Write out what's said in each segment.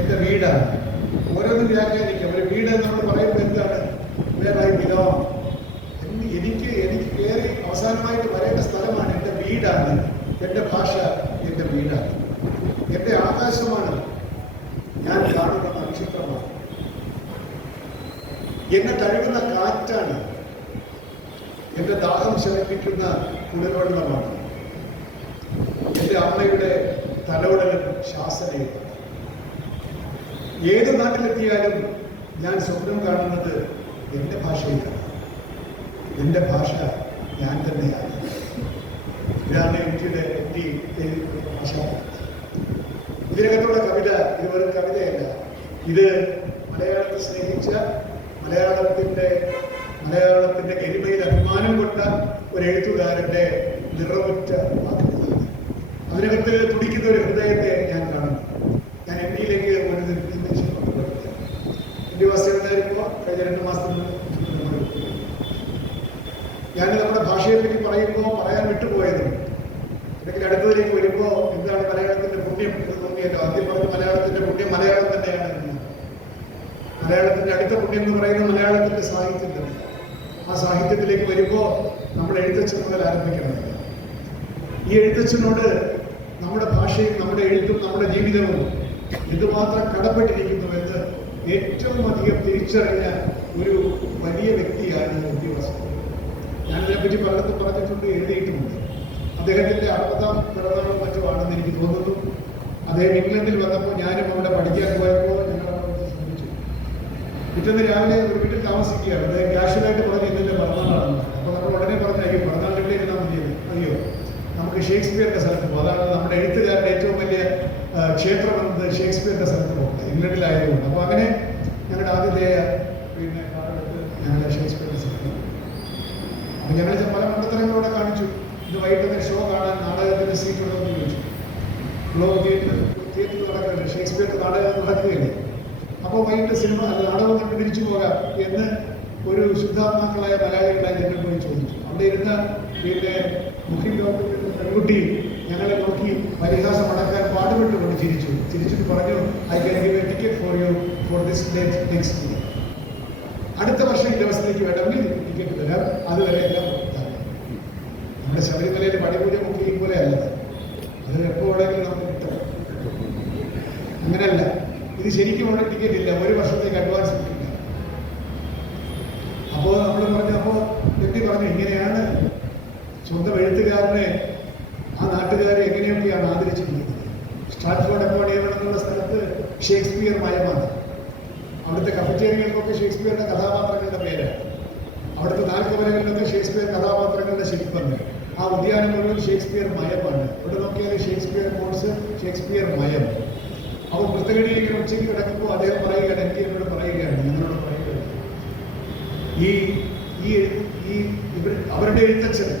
എൻ്റെ വീടാണ്. ഓരോന്നും വ്യാഖ്യാനിക്കാം. ഒരു വീട് നമ്മൾ പറയുമ്പോൾ എന്താണ്? വേറെ ബിലോങ്. എനിക്ക് കയറി അവസാനമായിട്ട് വരേണ്ട സ്ഥലമാണ് എൻ്റെ വീടാണ്. എൻ്റെ ഭാഷ എൻ്റെ വീടാണ്. എൻ്റെ ആകാശമാണ് ഞാൻ കാണുന്ന നക്ഷത്രമാണ്. എന്നെ തഴുകുന്ന കാറ്റാണ്. എൻ്റെ ദാഹം ശമിപ്പിക്കുന്ന കുളിർവെള്ളമാണ്. എൻ്റെ അമ്മയുടെ തലോടലും ശാസനയും. ഏത് നാട്ടിലെത്തിയാലും ഞാൻ സ്വപ്നം കാണുന്നത് എൻ്റെ ഭാഷയിലാണ്. എൻ്റെ ഭാഷ ഞാൻ തന്നെയാണ്. ഇതാണ് എൻ്റെ ഭാഷ. ഇതിനകത്തുള്ള കവിത ഇത് വെറും കവിതയല്ല. ഇത് മലയാളത്തെ സ്നേഹിച്ച മലയാളത്തിൻ്റെ ഗരിമയിൽ അഭിമാനം കൊണ്ട ഒരു എഴുത്തുകാരൻ്റെ നിറവുറ്റ വാക്കുകളാണ്. അതിനകത്ത് തുടിക്കുന്ന ഒരു ഹൃദയത്തെ ഞാൻ കാണുന്നു. ഞാൻ എം ഡിയിലേക്ക് ഒരു ദിവസമായിരുമ്പോൾ കഴിഞ്ഞ 2 മാസത്തിന് ഞാൻ നമ്മുടെ ഭാഷയെ പറ്റി പറയാൻ വിട്ടുപോയത്. ഇടയ്ക്ക് അടുത്തതിലേക്ക് വരുമ്പോൾ എന്താണ് മലയാളത്തിന്റെ പുണ്യം എന്ന് തോന്നിയല്ലോ. ആദ്യം പറഞ്ഞ മലയാളത്തിന്റെ പുണ്യം മലയാളം തന്നെയാണ്. മലയാളത്തിന്റെ അടുത്ത പുണ്യം എന്ന് പറയുന്നത് മലയാളത്തിന്റെ സാഹിത്യം തന്നെ. ആ സാഹിത്യത്തിലേക്ക് വരുമ്പോൾ നമ്മൾ എഴുത്തച്ഛൻ മുതൽ ആരംഭിക്കണം. ഈ എഴുത്തച്ഛനോട് നമ്മുടെ ഭാഷയും നമ്മുടെ എഴുത്തും നമ്മുടെ ജീവിതവും എന്തുമാത്രം കടപ്പെട്ടിരിക്കുന്നുവെന്ന് ഏറ്റവും അധികം തിരിച്ചറിഞ്ഞ ഒരു വലിയ വ്യക്തിയാണ് ഉദ്യോഗസ്ഥൻ. ഞാനിതിനെപ്പറ്റി പലയിടത്തും പറഞ്ഞിട്ടുണ്ട്, എഴുതിയിട്ടുമുണ്ട്. അദ്ദേഹത്തിൻ്റെ 60ാം പിറന്നാളും മറ്റുമാണെന്ന് എനിക്ക് തോന്നുന്നു. അദ്ദേഹം ഇംഗ്ലണ്ടിൽ വന്നപ്പോൾ ഞാനും അവിടെ പഠിക്കാൻ പോയപ്പോൾ ഞങ്ങൾ അവിടെ ശ്രമിച്ചു. പിറ്റേന്ന് രാവിലെ ഒരു വീട്ടിൽ താമസിക്കുകയാണ്. അദ്ദേഹം ക്യാഷ്വലായിട്ട് പറഞ്ഞ് ഇന്നെ പിറന്നാളാണെന്ന്. അപ്പോൾ നമ്മൾ ഉടനെ പറഞ്ഞു, അയ്യോ പിറന്നാളിൻ്റെ എവിടെ ഇരുന്നാൽ മതിയത്? അയ്യോ നമുക്ക് ഷേക്സ്പിയറിൻ്റെ സ്ഥലത്ത് പോകും. അതാണ് നമ്മുടെ എഴുത്തുകാരുടെ ഏറ്റവും വലിയ ക്ഷേത്രം എന്നത് ഷേക്സ്പിയറിൻ്റെ സ്ഥലത്ത് പോകുന്നത്, ഇംഗ്ലണ്ടിലായതുകൊണ്ട്. അപ്പോൾ അങ്ങനെ ഞങ്ങളുടെ ആദ്യത്തെ കാലത്ത് ഞങ്ങളുടെ ഷേക്സ്പിയറിൻ്റെ സ്ഥലത്ത്. അപ്പോൾ ഞങ്ങൾ പല മണ്ഡലങ്ങളോടെ കാണിച്ചു. ഇത് വൈകിട്ടത്തെ ഷോ കാണാൻ നാടകത്തിൻ്റെ സീറ്റ് ഉണ്ടോ എന്ന് ചോദിച്ചു. ഗ്ലോബ് തിയേറ്റർ നടക്കുന്നില്ല, ഷേക്സ്പിയറിൻ്റെ നാടകം നടക്കുകയില്ലേ. അപ്പോൾ വൈകിട്ട് സിനിമ നാടകം കണ്ട് തിരിച്ചു പോകാം എന്ന് ഒരു ശുദ്ധാത്മാക്കളായ മലയാളികളായി ഞങ്ങൾ പോയി ചോദിച്ചു. അവിടെ ഇരുന്ന മുഖ്യ പെൺകുട്ടി ഞങ്ങളെ നോക്കി പരിഹാസം അടക്കാൻ പാടുപെട്ടുകൊണ്ട് ചിരിച്ചിട്ട് പറഞ്ഞു, I can give A ticket for you for this date next year. അടുത്ത വർഷം ഈ ദിവസത്തേക്ക് വേണമെങ്കിൽ ടിക്കറ്റ് തരാം, അതുവരെ എല്ലാം നമ്മുടെ ശബരിമലയിൽ പടിപൂജ ബുക്ക് ചെയ്യും പോലെ അല്ല. അത് എപ്പോൾ വേണമെങ്കിലും നമുക്ക് കിട്ടും. അങ്ങനെയല്ല, ഇത് ശരിക്കും അവിടെ ടിക്കറ്റ് ഇല്ല, 1 വർഷത്തേക്ക് അഡ്വാൻസ് കിട്ടില്ല. അപ്പോൾ നമ്മൾ പറഞ്ഞു, അപ്പോൾ വ്യക്തി പറഞ്ഞു, ഇങ്ങനെയാണ് സ്വന്തം എഴുത്തുകാരനെ ആ നാട്ടുകാരെ എങ്ങനെയൊക്കെയാണ് ആദരിച്ചിരിക്കുന്നത്. സ്ട്രാറ്റ്ഫോർഡ് അപ്പോൺ ഏവൺ എന്നുള്ള സ്ഥലത്ത് ഷേക്സ്പിയർ മയമാണ്. അവിടുത്തെ കഫറ്റേറിയകൾക്കൊക്കെ ഷേക്സ്പിയറിന്റെ കഥാപാത്രങ്ങളുടെ പേരാണ്. അവിടുത്തെ നാൽക്കവലകളിലൊക്കെ ഷേക്സ്പിയർ കഥാപാത്രങ്ങളുടെ ശില്പങ്ങൾ. ആ ഉദ്യാനം മുഴുവൻ ഷേക്സ്പിയർ മയമാണ്. ഇവിടെ നോക്കിയാൽ ഷേക്സ്പിയർ കോഴ്സ്, ഷേക്സ്പിയർ മയം. അവർ വൃത്തകടിയിൽ ഇങ്ങനെ ഉച്ചയ്ക്ക് കിടക്കുമ്പോൾ അദ്ദേഹം പറയുകയാണ്, എനിക്ക് എന്നോട് പറയുകയാണ്, നിങ്ങളോട് പറയുകയാണ്, അവരുടെ എഴുത്തച്ഛന്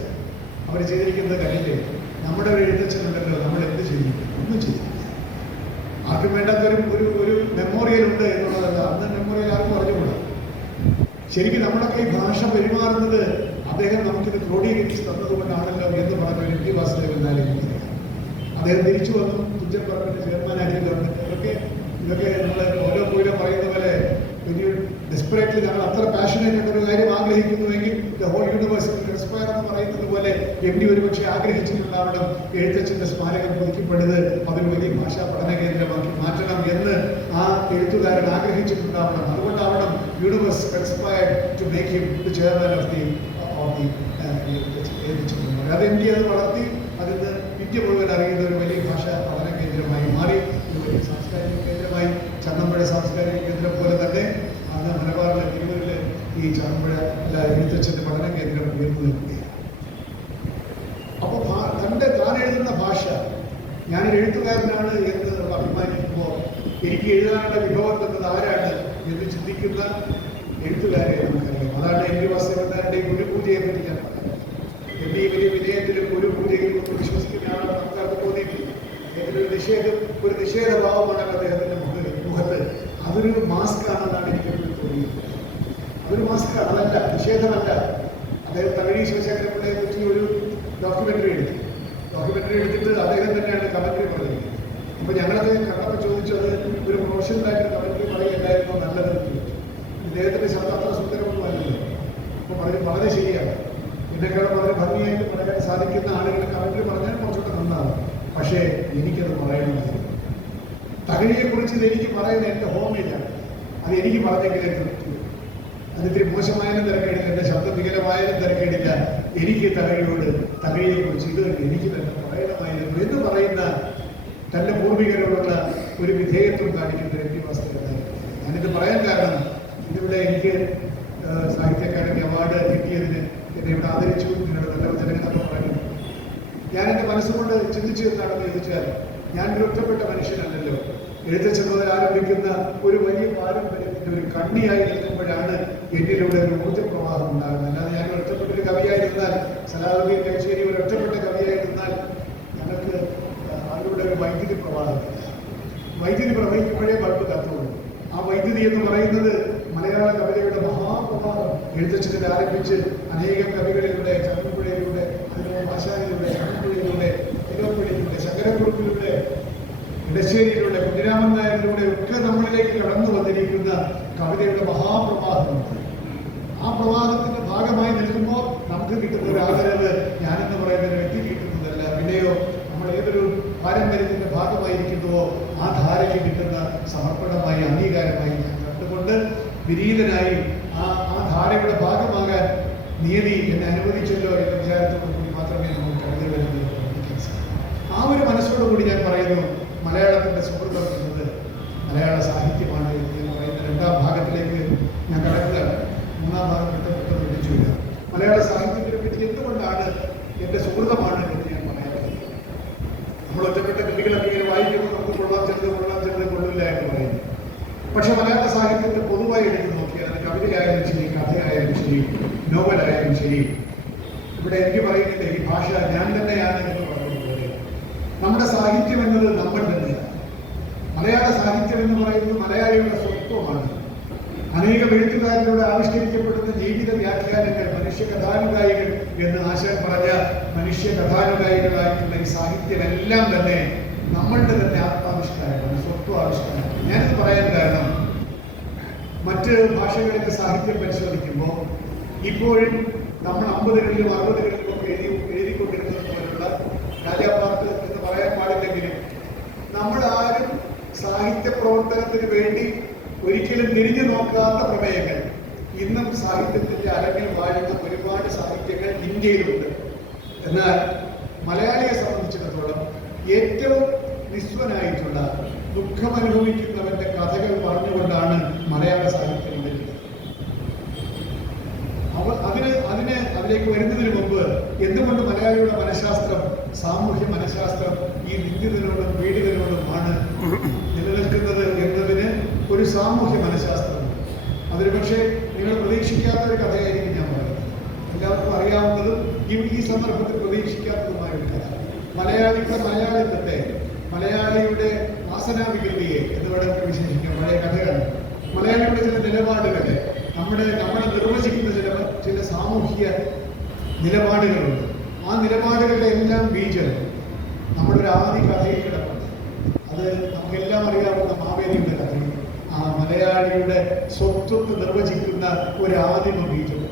അവർ ചെയ്തിരിക്കുന്നത് കണ്ടില്ലേ, നമ്മുടെ ഒരു എഴുത്തച്ഛനുണ്ടല്ലോ, നമ്മൾ എന്ത് ചെയ്യും? ഒന്നും ചെയ്തില്ല. ആർക്കും വേണ്ടാത്തൊരു ഒരു മെമ്മോറിയൽ ഉണ്ട് എന്നുള്ളതല്ല. അന്ന് മെമ്മോറിയൽ ആർക്കും അറിഞ്ഞുകൂടാ. ശരിക്കും നമ്മളൊക്കെ ഈ ഭാഷ പെരുമാറുന്നത് അദ്ദേഹം നമുക്കിത് ക്രോഡീകരിച്ച് തന്നതുകൊണ്ടാണല്ലോ എന്ന് പറഞ്ഞ ഒരു MT വാസുദേവൻ നായർ. അദ്ദേഹം തിരിച്ചു വന്നു, തുഞ്ചൻ പറമ്പിന്റെ ചെയർമാനായിരുന്നു ഗവൺമെന്റ്. ഇതൊക്കെ നമ്മൾ ഓരോ പൂരം പറയുന്ന പോലെ വലിയ ഡെസ്പറേറ്റ്ലി ഞങ്ങൾ അത്ര പാഷനേറ്റ് ആയിട്ട് ഒരു കാര്യം ആഗ്രഹിക്കുന്നുവെങ്കിൽ ദ ഹോൾ യൂണിവേഴ്സ് ഇൻസ്പയർ എന്ന് പറയുന്നത് പോലെ MD ഒരുപക്ഷെ ആഗ്രഹിച്ചിട്ടുണ്ടാവണം എഴുത്തച്ഛന്റെ സ്മാരകം പുതുക്കിപ്പെടുന്നത് അതൊരു വലിയ ഭാഷാ പഠന കേന്ദ്രമാക്കി മാറ്റണം എന്ന് ആ എഴുത്തുകാരൻ ആഗ്രഹിച്ചിട്ടുണ്ടാവണം. അതുകൊണ്ടാവണം universe conspired to make him the chairman of the അത് MD അത് വളർത്തി അതിന് ഇന്ത്യ മുഴുവൻ അറിയുന്ന ഒരു വലിയ ഭാഷാ പഠന കേന്ദ്രമായി മാറി, ഒരു വലിയ സാംസ്കാരിക കേന്ദ്രമായി. ചങ്ങമ്പുഴ സാംസ്കാരിക കേന്ദ്രം പോലെ തന്നെ അന്ന് മലബാറിലെ തിരുവൂരിലെ ഈ ചങ്ങമ്പുഴ എഴുത്തച്ഛൻ്റെ പഠന കേന്ദ്രം ഉയർന്നു നിൽക്കുകയാണ്. അപ്പോൾ താൻ എഴുതുന്ന ഭാഷ, ഞാനൊരു എഴുത്തുകാരനാണ് എന്ന് അഭിമാനിക്കുമ്പോൾ എനിക്ക് എഴുതാനുള്ള വിഭവം തന്നത് ആരാണ് എന്ന് ചിന്തിക്കുന്ന എഴുത്തുകാരെ നമുക്കറിയാം. അതാണ് MT വാസുദേവൻ ഈ ഗുരുപൂജയെ പറ്റി ഞാൻ പറയുന്നത്. MD വലിയ വിനയത്തിലും ഗുരുപൂജയിലും ഒക്കെ വിശ്വസിക്കുന്ന ആളാണ് നമുക്കത് തോന്നിയിട്ടില്ല. ഒരു നിഷേധഭാവമാണ് അദ്ദേഹത്തിന്റെ മുഖത്ത്. അതൊരു മാസ്ക് ആണെന്നാണ് എനിക്ക് എപ്പോഴും തോന്നിയത്. അതൊരു മാസ്കാണ്, അതല്ല, നിഷേധമല്ല. അദ്ദേഹം തകഴി ശിവശങ്കരപ്പിള്ളയെ പറ്റി ഒരു ഡോക്യുമെന്ററി എടുത്തിട്ട് അദ്ദേഹം തന്നെയാണ് കമന്ററി പറഞ്ഞത്. അപ്പോൾ ഞങ്ങളത് കണ്ടപ്പോൾ ചോദിച്ചത് ഒരു പ്രൊഫഷൻ അദ്ദേഹത്തിൻ്റെ ശബ്ദം അത്ര സുന്ദരമൊന്നും അല്ലല്ലോ. അപ്പോൾ വളരെ ശരിയാണ്. എന്നെക്കാളും വളരെ ഭംഗിയായിട്ട് പറയാൻ സാധിക്കുന്ന ആളുകൾ കറക്റ്റ് പറഞ്ഞാൽ കുറച്ചുകൂടെ നന്നാണ്. പക്ഷേ എനിക്കത് പറയണമായിരുന്നു. തകഴിയെക്കുറിച്ച് ഇത് എനിക്ക് പറയുന്ന എൻ്റെ ഹോമില്ല. അത് എനിക്ക് പറഞ്ഞെങ്കിലേ തൃപ്തി. അതിത്തിരി മോശമായാലും തിരക്കേടില്ല, എൻ്റെ ശബ്ദം വികലമായാലും തിരക്കേടില്ല. എനിക്ക് തകഴിയെക്കുറിച്ച് ഇത് എനിക്ക് തന്നെ പറയണമായിരുന്നു എന്ന് പറയുന്ന തൻ്റെ പൂർവികരോടുള്ള ഒരു വിധേയത്വം കാണിക്കുന്ന വ്യക്തിവാസ്തവനായി ഞാനിത് പറയാൻ കാരണം, ഇതിവിടെ എനിക്ക് സാഹിത്യ അക്കാദമി അവാർഡ് കിട്ടിയതിന് എന്നെ ഇവിടെ ആദരിച്ചു, നിങ്ങളുടെ നല്ല വചനങ്ങളൊക്കെ പറഞ്ഞു. ഞാൻ എൻ്റെ മനസ്സുകൊണ്ട് ചിന്തിച്ചു എന്താണെന്ന് ചോദിച്ചാൽ, ഞാനൊരു ഒറ്റപ്പെട്ട മനുഷ്യനല്ലല്ലോ. എഴുത്തച്ഛൻ മുതൽ ആരംഭിക്കുന്ന ഒരു വലിയ പാരമ്പര്യത്തിൻ്റെ ഒരു കണ്ണിയായി നിൽക്കുമ്പോഴാണ് എന്നിലൂടെ ഒരു ഊർജ്ജപ്രവാഹം ഉണ്ടാകുന്നത്. അല്ലാതെ ഞാൻ ഒറ്റപ്പെട്ടൊരു കവിയായിരുന്നാൽ, സലാഹുദ്ദീൻ കൈശേരി ഒരു ഒറ്റപ്പെട്ട കവിയായിരുന്നാൽ ഞങ്ങൾക്ക് അതിലൂടെ ഒരു വൈദ്യുതി പ്രവാഹമില്ല. വൈദ്യുതി പ്രവഹിക്കുമ്പോഴേ ബൾബ് കത്തുള്ളൂ. ആ വൈദ്യുതി എന്ന് പറയുന്നത് മലയാള കവിതയുടെ മഹാപ്രവാഹം. എഴുത്തച്ഛനിൽ ആരംഭിച്ച് അനേകം കവികളിലൂടെ, ചന്ദ്രപ്പുഴയിലൂടെ, അതിലൂടെ ഭാഷാനിലൂടെ, ചന്ദ്രപ്പുഴയിലൂടെ, തിരുവപ്പുഴയിലൂടെ, ശങ്കരക്കുറുപ്പിലൂടെ, ഇടശ്ശേരിയിലൂടെ, കുഞ്ഞിരാമൻ നായരിലൂടെ ഒക്കെ നമ്മളിലേക്ക് കടന്നു വന്നിരിക്കുന്ന കവിതയുടെ മഹാപ്രവാഹമുണ്ട്. ആ പ്രവാഹത്തിന്റെ ഭാഗമായി നിൽക്കുമ്പോൾ നമുക്ക് കിട്ടുന്ന ഒരു ആദരവ് ഞാനെന്ന് പറയുന്ന ഒരു വ്യക്തി കിട്ടുന്നതല്ല. പിന്നെയോ നമ്മൾ ഏതൊരു പാരമ്പര്യത്തിന്റെ ഭാഗമായിരിക്കുന്നുവോ ആ ധാരയ്ക്ക് കിട്ടുന്ന സമർപ്പണമായി, അംഗീകാരമായി ഞാൻ കണ്ടുകൊണ്ട് വിനീതനായി ആ ധാരയുടെ ഭാഗമാകാൻ നിയതി എന്നെ അനുവദിച്ചല്ലോ എന്ന വിചാരത്തോടുകൂടി മാത്രമേ നമുക്ക് കവിത വരുന്നത് പ്രവർത്തിക്കാൻ സാധിക്കൂ. ആ ഒരു മനസ്സോടുകൂടി ഞാൻ പറയുന്നു, മലയാളത്തിൻ്റെ സുഹൃത്തം എന്നത് മലയാള സാഹിത്യമാണ് എന്ന് പറയുന്ന രണ്ടാം ഭാഗത്തിലേക്ക് ഞാൻ കടക്കുകയാണ്. മൂന്നാം ഭാഗം പെട്ടെന്ന് വിളിച്ചില്ല. മലയാള സാഹിത്യത്തിനെ പറ്റി എന്തുകൊണ്ടാണ് എൻ്റെ സുഹൃത്തമാണ് എന്ന് ഞാൻ പറയാറുണ്ട്. നമ്മൾ ഒറ്റപ്പെട്ട കൃതികളൊക്കെ ഇങ്ങനെ വായിക്കുമ്പോൾ നമുക്ക് കൊള്ളാൻ ചെറുത് കൊള്ളില്ല എന്ന് പറയുന്നു. പക്ഷെ മലയാള സാഹിത്യത്തെ പൊതുവായി എടുത്ത് നോക്കിയാൽ കവിതയായാലും ശരി, കഥയായാലും ശരി, നോവലായാലും ശരി, ഇവിടെ എനിക്ക് പറയുന്നില്ല ഈ ഭാഷ ഞാൻ തന്നെയാണ് എന്ന് പറയുന്നത്. നമ്മുടെ സാഹിത്യം എന്നത് നമ്മൾ തന്നെയാണ്. മലയാള സാഹിത്യം എന്ന് പറയുന്നത് മലയാളിയുടെ സ്വത്വമാണ്. അനേകം എഴുത്തുകാരിലൂടെ ആവിഷ്കരിക്കപ്പെടുന്ന ജീവിത വ്യാഖ്യാനങ്ങൾ, മനുഷ്യ കഥാനുകായികൾ എന്ന് ആശാൻ പറഞ്ഞ മനുഷ്യ കഥാനുകായികളായിട്ടുള്ള ഈ സാഹിത്യമെല്ലാം തന്നെ നമ്മളുടെ തന്നെ ആത്മാവിഷ്കാരമാണ്, സ്വത്വാവിഷ്കാരമാണ്. ഞാനിത് പറയാൻ കാരണം, മറ്റ് ഭാഷകളിലെ സാഹിത്യം പരിശോധിക്കുമ്പോൾ ഇപ്പോഴും നമ്മൾ 50കളിലും 60കളിലും ഒക്കെ എഴുതിക്കൊണ്ടിരുന്നത് പോലുള്ള രാജാപ്പാർക്ക് എന്ന് പറയാൻ പാടില്ലെങ്കിലും നമ്മളാരും സാഹിത്യ പ്രവർത്തനത്തിന് വേണ്ടി ഒരിക്കലും തിരിഞ്ഞു നോക്കാത്ത പ്രമേയങ്ങൾ ഇന്നും സാഹിത്യത്തിന്റെ അരങ്ങിൽ വാഴുന്ന ഒരുപാട് സാഹിത്യങ്ങൾ ഇന്ത്യയിലുണ്ട്. എന്നാൽ മലയാളിയെ സംബന്ധിച്ചിടത്തോളം ഏറ്റവും നിസ്വനായിട്ടുള്ള ദുഃഖമനുഭവിക്കുന്നവന്റെ കഥകൾ പറഞ്ഞുകൊണ്ടാണ് മലയാള സാഹിത്യം ഉണ്ടെങ്കിൽ അതിലേക്ക് വരുന്നതിന് മുമ്പ് എന്തുകൊണ്ട് മലയാളിയുടെ മനഃശാസ്ത്രം, സാമൂഹ്യ മനഃശാസ്ത്രം ഈ നിന്ദ്യതയോടും പീഡിതനോടുമാണ് നിലനിൽക്കുന്നത് എന്നതിന് ഒരു സാമൂഹ്യ മനഃശാസ്ത്രമുണ്ട്. അതൊരു പക്ഷേ നിങ്ങൾ പ്രതീക്ഷിക്കാത്ത ഒരു കഥയായിരിക്കും ഞാൻ പറയുന്നത്. എല്ലാവർക്കും അറിയാവുന്നതും ഈ സന്ദർഭത്തിൽ പ്രതീക്ഷിക്കാത്തതുമായ ഒരു കഥ. മലയാളിത്വത്തെ, മലയാളിയുടെ വാസനാവികൃതിയെ എന്ന് വേണമെങ്കിൽ വിശേഷിക്കാം. പഴയ കഥയാണ്. മലയാളിയുടെ ചില നിലപാടുകളെ, നമ്മളെ നിർവചിക്കുന്ന ചില സാമൂഹിക നിലപാടുകളുണ്ട്. ആ നിലപാടുകളുടെ എല്ലാം ബീജം നമ്മുടെ ഒരു ആദ്യ കഥയിൽ കിടപ്പുണ്ട്. അത് നമുക്കെല്ലാം അറിയാവുന്ന മാവേലിയുടെ കഥയിൽ ആ മലയാളിയുടെ സ്വത്വത്തെ നിർവചിക്കുന്ന ഒരു ആദിമ ബീജം.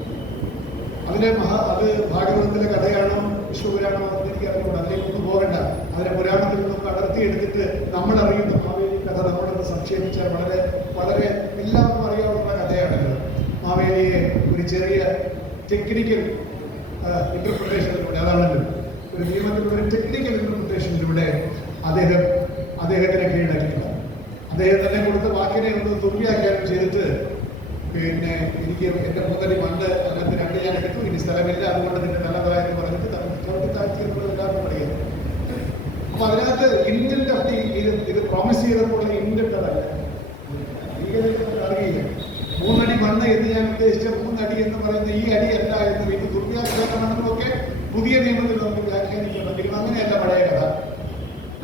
അത് ഭാഗവതത്തിലെ കഥയാണോ വിശ്വപുരാണമോ എന്ന് എനിക്ക് അറിഞ്ഞുകൂടാ. അതിലേക്കൊന്നും പോകണ്ട. അതിനെ പുരാണത്തിൽ നിന്നും അടർത്തിയെടുത്തിട്ട് നമ്മൾ അറിയുന്ന മാവേലി കഥ നമ്മളൊന്ന് സംക്ഷേപിച്ചാൽ വളരെ എല്ലാവർക്കും അറിയാവുന്ന കഥയാണല്ലോ. മാവേലിയെ ഒരു ചെറിയ ടെക്നിക്കൽ ഇന്റർപ്രിട്ടേഷനിലൂടെ, അതാണല്ലോ ഒരു നിയമത്തിലുള്ള ഒരു ടെക്നിക്കൽ ഇന്റർപ്രിട്ടേഷനിലൂടെ അദ്ദേഹത്തിനെ കീഴടക്കില്ല. അദ്ദേഹം തന്നെ കൊടുത്ത വാക്കിനെ ഒന്ന് ദുർവ്യാഖ്യാനം ചെയ്തിട്ട് പിന്നെ എനിക്ക് എൻ്റെ മുതൽ മണ്ണ് അങ്ങനത്തെ 2 ഞാൻ എടുത്തു, ഇനി സ്ഥലമില്ല, അതുകൊണ്ട് നിന്റെ നല്ലതായെന്ന് പറഞ്ഞിട്ട് ചവിട്ടി താഴ്ത്തി എന്നുള്ളത് എല്ലാവർക്കും അറിയാം. അപ്പൊ അതിനകത്ത് ഇന്റന്റ് ഓഫ് ഇത് പ്രോമിസ് ചെയ്തപ്പോൾ ഇന്റന്റ് അതല്ല, അറിയില്ല. 3 അടി മണ്ണ് എന്ന് ഞാൻ ഉദ്ദേശിച്ച 3 അടി എന്ന് പറയുന്ന ഈ അടിയല്ല എന്നും ഇത് ദുർവ്യാഖ്യാനമാണെന്നുമൊക്കെ പുതിയ നിയമത്തിൽ നമുക്ക് വ്യാഖ്യാനിക്കണമെങ്കിലും അങ്ങനെയല്ല പഴയ കഥ.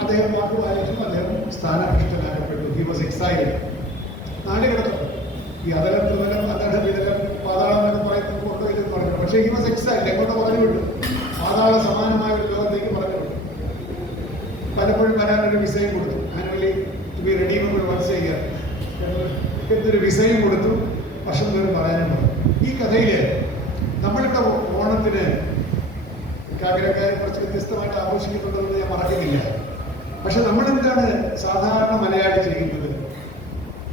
അദ്ദേഹം വാക്ക് പാലിച്ചു, അദ്ദേഹം സ്ഥാനഭ്രഷ്ടനാക്കപ്പെട്ടു. He was exhaled. നാട് കിടന്നു. ഈ അതലം ത്രിതലം അതട വിതലം പാതാളം എന്നൊക്കെ പറയുന്നത് കൊണ്ടോ ഇതെന്ന് പറഞ്ഞു. പക്ഷേ ഹി വാസ് എക്സൈൽഡ്. എങ്ങോട്ട് പറഞ്ഞു വിട്ടു? പാതാള സമാനമായ ഒരു ലോകത്തേക്ക് പറഞ്ഞു വിട്ടു. പലപ്പോഴും വരാനൊരു വിസയും കൊടുത്തു. Annually to be redeemable once a year എന്നൊരു വിസയും കൊടുത്തു. വർഷം തോറും പറയാനുണ്ട്. ഈ കഥയില് നമ്മളുടെ ഓണത്തിന് കാക്കരക്കാർ കുറച്ച് വ്യത്യസ്തമായിട്ട് ആഘോഷിക്കുന്നുണ്ടെന്ന് ഞാൻ മറക്കുന്നില്ല. പക്ഷെ നമ്മളെന്താണ് സാധാരണ മലയാളി ചെയ്യുന്നത്?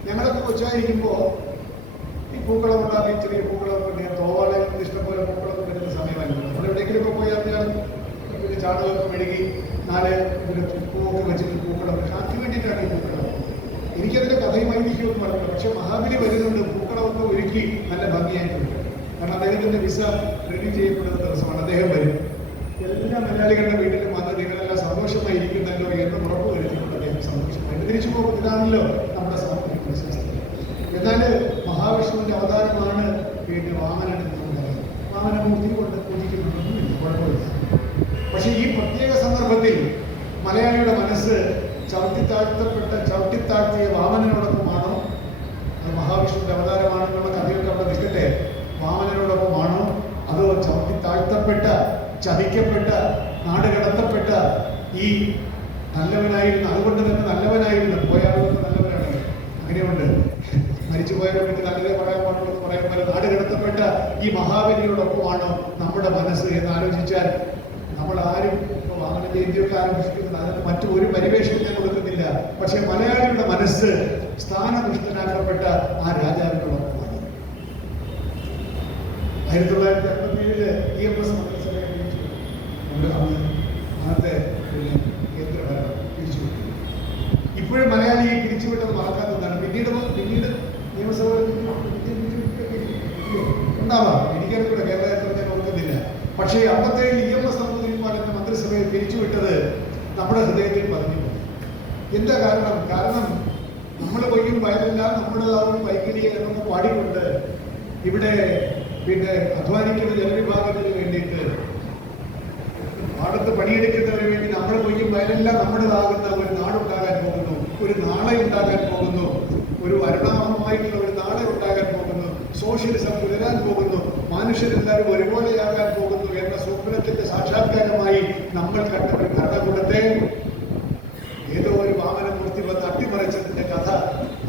ഞങ്ങളൊക്കെ കൊച്ചായിരിക്കുമ്പോൾ ഈ പൂക്കളം ഉണ്ടാക്കി ചെറിയ പൂക്കളമൊക്കെ തോവാളയിൽ ഇഷ്ടംപോലെ പൂക്കളമൊക്കെ വരുന്ന സമയമായിരുന്നു. നമ്മൾ എവിടെയെങ്കിലുമൊക്കെ പോയി അറിഞ്ഞാൽ പിന്നെ ചാണകമൊക്കെ മെഴുകി 4 പൂവൊക്കെ വെച്ചിട്ട് പൂക്കളമൊക്കെ ആർക്ക് വേണ്ടിയിട്ടാണ് ഈ പൂക്കളം? എനിക്കതിൻ്റെ കഥയും ഐതിഹ്യമൊന്നും അറിയില്ല. പക്ഷെ മഹാബലി വരുന്നുണ്ട്, പൂക്കളമൊക്കെ ഒരുക്കി നല്ല ഭംഗിയായിട്ടുണ്ട്. കാരണം അദ്ദേഹത്തിൻ്റെ വിസ റെഡി ചെയ്യപ്പെടുന്ന ദിവസമാണ്. അദ്ദേഹം വരും. എല്ലാ മലയാളികളുടെ വീട്ടിലും വന്ന് നിങ്ങളെല്ലാം സന്തോഷമായിരിക്കുന്നല്ലോ എന്ന് ഉറപ്പ് വരുത്തിക്കൊണ്ട് അദ്ദേഹം സന്തോഷമായിട്ട് തിരിച്ചു പോകും. ഇതാണല്ലോ നമ്മുടെ സാമൂഹിക വിശ്വാസം. എന്നാൽ മഹാവിഷ്ണുവിന്റെ അവതാരമാണ് പിന്നെ വാമനൻ എന്ന് പറയുന്നത്. വാമനമൂർത്തി കൊണ്ട് പൂജിക്കുന്നുണ്ടെന്നില്ല, കുഴപ്പമില്ല. പക്ഷെ ഈ പ്രത്യേക സന്ദർഭത്തിൽ മലയാളിയുടെ മനസ്സ് ചവിട്ടിത്താഴ്ത്തിയ വാമനനോടൊപ്പമാണോ, അത് മഹാവിഷ്ണുവിന്റെ അവതാരമാണെന്നുള്ള കഥയൊക്കെ അവിടെ നിൽക്കട്ടെ, വാമനനോടൊപ്പമാണോ, അതോ ചവിട്ടിത്താഴ്ത്തപ്പെട്ട, ചതിക്കപ്പെട്ട, നാട് കടത്തപ്പെട്ട ഈ നല്ലവനായിരുന്നു, അതുകൊണ്ട് തന്നെ നല്ലവനായിരുന്നു, പോയാളുകൊണ്ട് നല്ലവനാണ്, അങ്ങനെയുണ്ട്, മരിച്ചു പോയവരെ പറ്റി നല്ലതേ പറയാൻ പാടുള്ളൂ എന്ന് പറയാൻ പോലെ നാട് കടത്തപ്പെട്ട ഈ മഹാബലിയോടൊപ്പമാണോ നമ്മുടെ മനസ്സ് എന്ന് ആലോചിച്ചാൽ നമ്മൾ ആരും ഇപ്പോൾ വാമന ജയന്തിയൊക്കെ ആഘോഷിക്കുന്നത് അതിന് മറ്റു ഒരു പരിവേഷവും ഞാൻ കൊടുക്കുന്നില്ല. പക്ഷെ മലയാളിയുടെ മനസ്സ് സ്ഥാനദുഷ്ടനാക്കപ്പെട്ട ആ രാജാവിനോടൊപ്പമാണ്. 1957 EMS മന്ത്രിസഭയെ അന്നത്തെ കേന്ദ്രഭരണം പിരിച്ചുവിട്ടു. ഇപ്പോഴും മലയാളി പിരിച്ചുവിട്ടത് മറക്കാത്തതാണ്. പിന്നീട് നിയമസഭ ഉണ്ടാവാം, എനിക്കറിയില്ല, കേരളത്തിൽ ഞാൻ ഓർക്കുന്നില്ല. പക്ഷേ 57 EMS നമ്പൂതിരിപ്പാടിന്റെ മന്ത്രിസഭയെ പിരിച്ചുവിട്ടത് നമ്മുടെ ഹൃദയത്തിൽ പതിഞ്ഞു. എന്താ കാരണം? കാരണം നമ്മൾ കൊയ്യും വയലെല്ലാം നമ്മുടേതാവും വൈകല്യ എന്നൊന്ന് പാടിക്കൊണ്ട് ഇവിടെ പിന്നെ അധ്വാനിക്കുന്ന ജനവിഭാഗത്തിന് വേണ്ടിയിട്ട് പാടത്ത് പണിയെടുക്കുന്നതിന് വേണ്ടി നമ്മൾ കൊയ്യും വയലെല്ലാം നമ്മുടേതാകുന്ന ഒരു നാടുണ്ടാകാൻ പോകുന്നു, ഒരു നാളെ ഉണ്ടാകാൻ പോകുന്നു, ഒരു അരുണാമമായിട്ടുള്ള ഒരു നാളെ ഉണ്ടാകാൻ പോകുന്നു, സോഷ്യലിസം പുലരാൻ പോകുന്നു, മനുഷ്യരെല്ലാവരും ഒരുപോലെയാകാൻ പോകുന്നു എന്ന സ്വപ്നത്തിന്റെ സാക്ഷാത്കാരമായി നമ്മൾ കണ്ട ഒരു ഭരണകൂടത്തെ ഏതോ ഒരു വാമനമൂർത്തി വന്ന് അട്ടിമറിച്ചതിന്റെ കഥ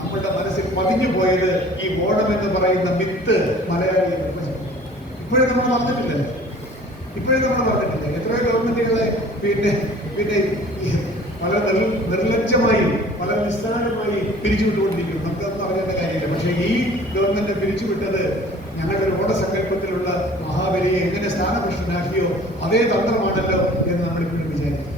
നമ്മളുടെ മനസ്സിൽ പതിഞ്ഞു പോയത് ഈ ഓണം എന്ന് പറയുന്ന മിത്ത് മലയാളിയെ നിർവചിക്കുന്നു. ഇപ്പോഴും നമ്മൾ വന്നിട്ടില്ലല്ലോ, എത്രയോ ഗവൺമെന്റുകളെ പിന്നെ വളരെ നിർലജ്ജമായി, വളരെ നിസ്സാരമായി പിരിച്ചുവിട്ടുകൊണ്ടിരിക്കുന്നു. നമുക്കൊന്നും അറിയേണ്ട കാര്യമില്ല. പക്ഷേ ഈ ഗവൺമെന്റ് പിരിച്ചുവിട്ടത് ഞങ്ങളുടെ ഒരു ഓണസങ്കല്പത്തിലുള്ള മഹാബലിയെ എങ്ങനെ സ്ഥാനഭ്രഷ്ടനാക്കിയോ അതേ തന്ത്രമാണല്ലോ എന്ന് നമ്മളിപ്പോഴും വിചാരിക്കും.